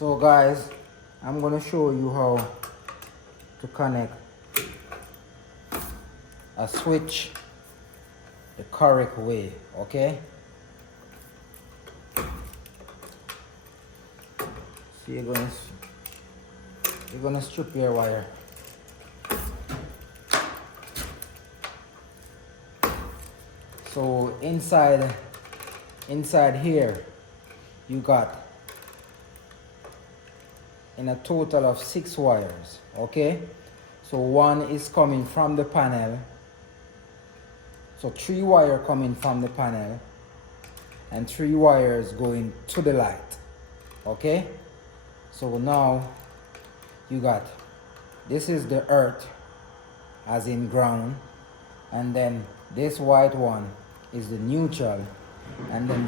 So guys, I'm gonna show you how to connect a switch the correct way, okay? So you're gonna strip your wire. So inside here you got in a total of 6 wires, okay? So one is coming from the panel, so 3 wires coming from the panel and 3 wires going to the light, okay? So now you got, this is the earth as in ground, and then this white one is the neutral, and then